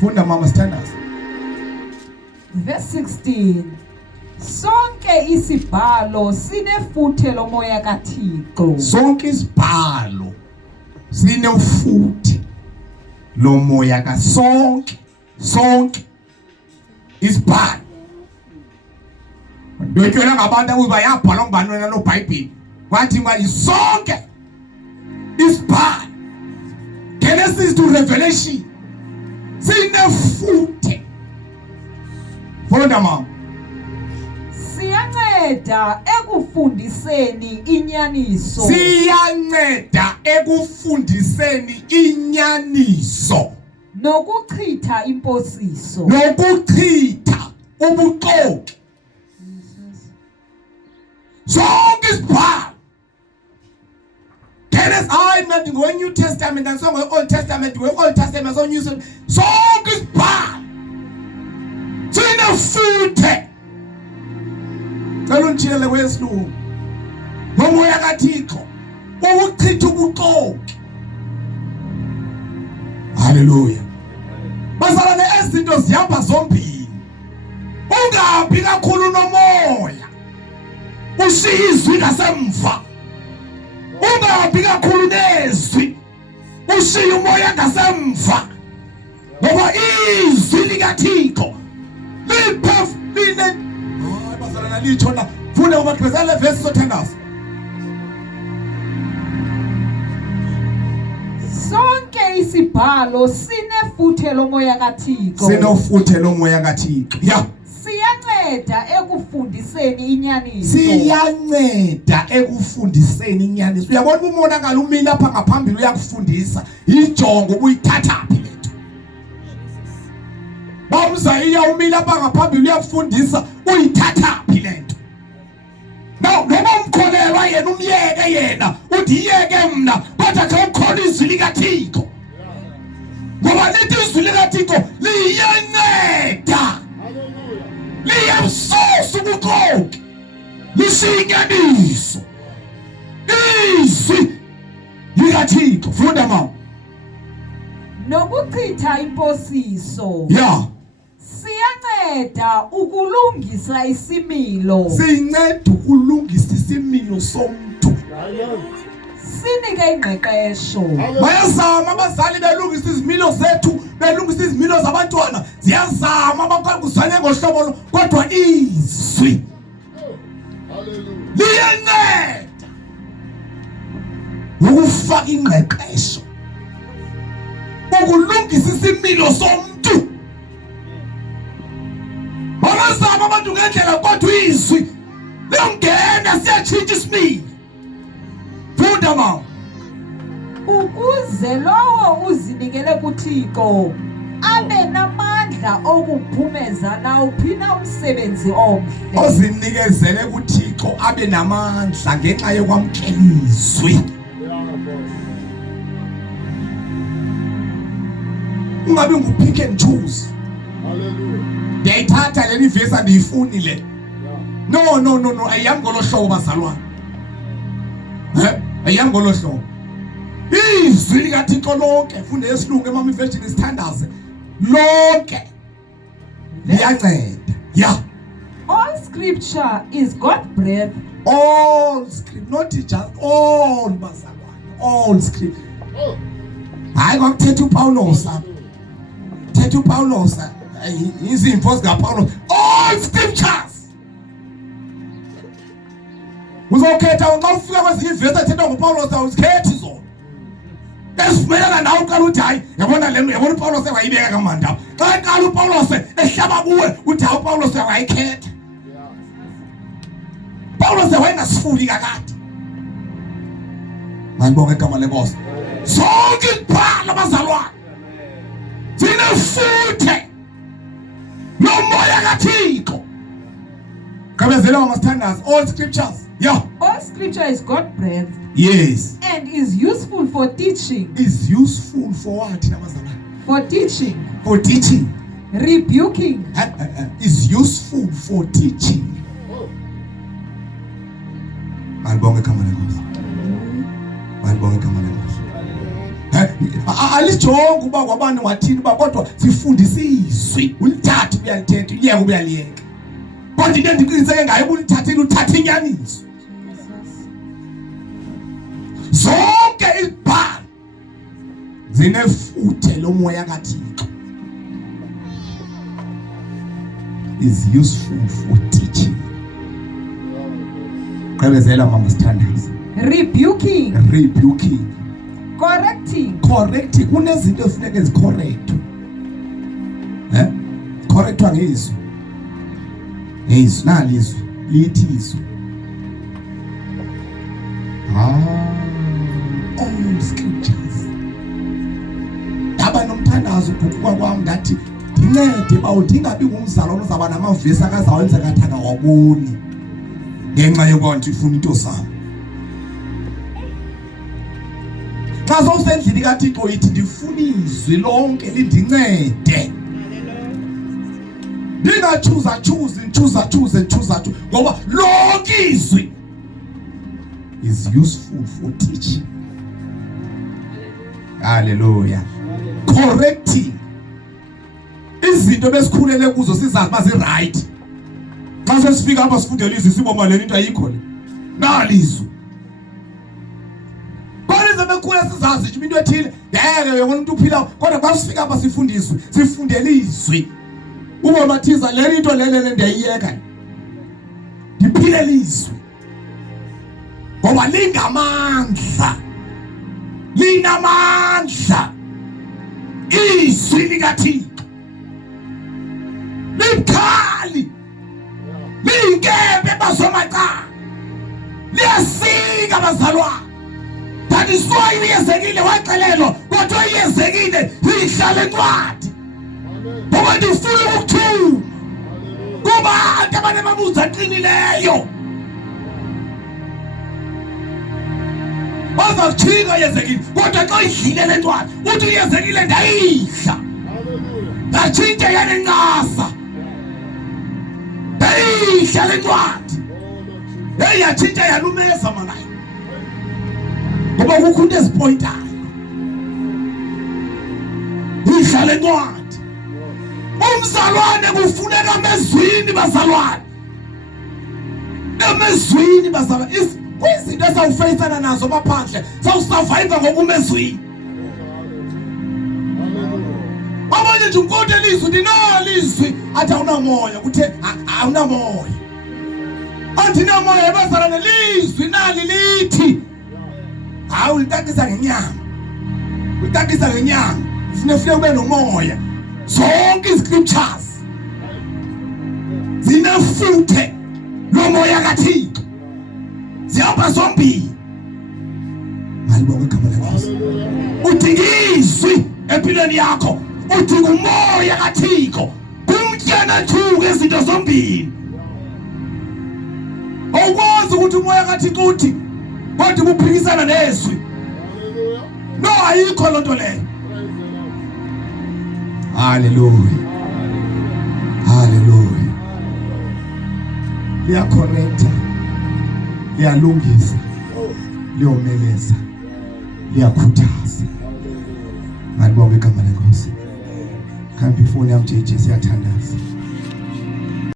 Funda mama standards. Verse 16. Sonke isibhalo sinefuthe lomoya kaThixo. Sonke isibhalo sinefuthe lomoya ka sonke isibhalo. Ndoyitshela ngabantu ukuba yabhala ngubani wena lo Bible. Wathi manje sonke isibhalo Genesis to Revelation sinefuthe. Funda mama. Siyanceda ekufundiseni inyaniso. Siyanceda ekufundiseni inyaniso. Nokuchitha imposiso. Nokuchitha ubuxoki. Sonke isibhalo. Genesis, I meant to go in New Testament and some Old Testament, go Old Testament, so New Testament. Sonke isibhalo sinefuthe. Salunchile wesilungu. Ngomoya kaThixo ukuchitha ubuxoki. Hallelujah. Bazalwane ezinto zihamba zombili. Ungahambi kakhulu nomoya. Ushiya izwi ngasemva. Ungahambi kakhulu nezwi. Ushiya umoya ngasemva. Ngoba izwi likaThixo liphefile. Bazalwane lithona funda uma gqezela verse sothandaz. Sonke isibhalo sinefuthe lomoya kaThixo. Sinofuthe lomoya kaThixo. Yeah. Siyanceda ekufundiseni inyaniso. Siyanceda ekufundiseni inyaniso. Uyabona umonakalo umile lapha ngaphambili uyakufundisa. Ijongo ubuyithatha phi lethu. Bamzaiya umile lapha ngaphambili uyakufundisa uyithatha phi lethu. Now noma umkholelwa yena umyeke yena uthi yeke mina kodwa ke ukhona izwi likaThixo. Ngoba lithi izwi likaThixo liyanceda. Liyamsusa ubuxoki. Lisinyaniso. Izwi likaThixo. Funda mama. Nokuchitha imposiso. Yeah. Siyanceda ukulungisa isimilo. Sinceda ukulungisa isimilo somuntu. Sinike ingqeqesho. Bayazama abazali belungisa izimilo zethu, belungisa izimilo zabantwana. Ziyazama abakuzane ngohlobo kodwa izwi. Hallelujah. Liyanceda ukufaka ingqeqesho. Ukulungisa isimilo somuntu. Bayazama abantu ngendlela kodwa izwi liyongena siyatshintsha isimilo. Funda mama. Ukuze lowo uzinikele kuThixo abe namandla okuphumeza nawuphi na umsebenzi omhle. Ozinikezele kuThixo abe namandla ngenxa yokwamkela izwi. Ungabe ngupick and choose. Hallelujah. Ngiyayithatha leli verse andiyifunile. No, ayihamba ngolo hlobo bazalwane. Ayihamba ngolo hlobo. Izwi likaThixo lonke funda esilungu emama iversion isithandaze. Lonke liyanceda. Yeah. All scripture is God breathed. All scripture, not just all bazalwane. All scripture. Hayi kwakuthetha uPaulos apha. Thetha uPaulos izimvo zikaPaulos. All scriptures. Uzokhetha xa ufika kwezinye ivesi ethetha nguPaulos awuzikhethi zona. Esivumelana nawe uqala uthi hayi yabona le yabona uPaulos wayibeka kamandaba. Xa eqala uPaulos ehlaba kuwe uthi hayi uPaulos wayikhetha. Paulos wayengasifuli kakade. Ngibonga igama lenkosi. Sonke ibhala bazalwane. Sinefuthe nomoya kaThixo. Kabezela masithandazi all scriptures. Yeah. All scripture is God breathed. Yes. And is useful for teaching. Is useful for what namazalwane? For teaching. For teaching. Rebuking. Is useful for teaching. Ngibonga igama lenkosi. Ngibonga igama lenkosi. alijonga uba kwabani wathini uba kodwa sifundisa izwi ulithathe uyalithetha uyeke uyaliyeka. Kodwa into endiqiniseke ngayo ulithathile uthatha inyaniso. Zonke izibhalo zinefuthe lomoya kaThixo. Is useful for teaching. Qhebezela mama sithandazi. Rebuking. Rebuking. Correcting. Correcting. Kunezinto efuneka zicorrect. Correctwa ngizwi. Ngizwi nalizwi lithi izwi. All scriptures. Daba nomthandazo ukukwa kwami ngathi dincede bawudingabi ngumzalwane uzaba namavesi akazawenza kathaka waboni ngenxa yokwanti ufuna into sami. Xa sowusendlini kaThixo yithi ndifuna izwi lonke lindincede. Choose ngoba lonke izwi is useful for teaching. Hallelujah. Correcting. Izinto besikhulele kuzo sizazi bazi right. Xa sesifika apha sifundele izwi siboma leni into ayikho le. Nalizwi. Kodwa bekhula sizazi nje into ethile. Ngeke uyabona umuntu uphila kodwa xa sifika apha sifundiswe sifundele izwi. Uma mathiza le into lele ndiyayiyeka. Ndiphile izwi. Ngoba lingamandla. Linamandla. Izwi likaThixo. Likhali. Linkembe bazomaqala. Liyasika bazalwane. That is why uyezekile waxelelwa kodwa uyezekile lihlala encwadi. Ngoba ndifuna ukuthuma. Kuba abantu abanemabuzo aqinileyo. Bazawuthika uyezekile kodwa xa idlile le ncwadi uthi uyezekile ndayidla. Ndatshintsha yanencasa. Ndayidla le ncwadi. Yatshintsha yalumeza manayo. Ngoba kukho into ezipointayo. Idla le ncwadi. Umzalwane kufuneka amezwini bazalwane. Amezwini bazalwane. Kwizinto esawufeyisana nazo baphandle sawusurvive ngokumezwini. Abanye nje unkote lizwi ndinalizwi athi awunamoya kuthe awunamoya. Andinamoya bazalwane lizwi nali lithi. Hawu litakisa ngenyama. Litakisa ngenyama. Sinefike ube nomoya. Zonke scriptures zinefuthe lomoya kaThixo. Zihamba zombili. Malibonga igama likaNkosi. Udinga izwi empilweni yakho. Udinga umoya kaThixo. Kumtyana thuke izinto zombili. Awukwazi ukuthi umoya kaThixo uthi kodwa uphikisana nezwi. No, ayikho lonto leyo. Hallelujah. Hallelujah. Liyacorrecta. Liyalungisa. Liyomeleza. Liyakhuthaza. Malibonga igama leNkosi. Kambe ifoni yami JJ siyathandaza.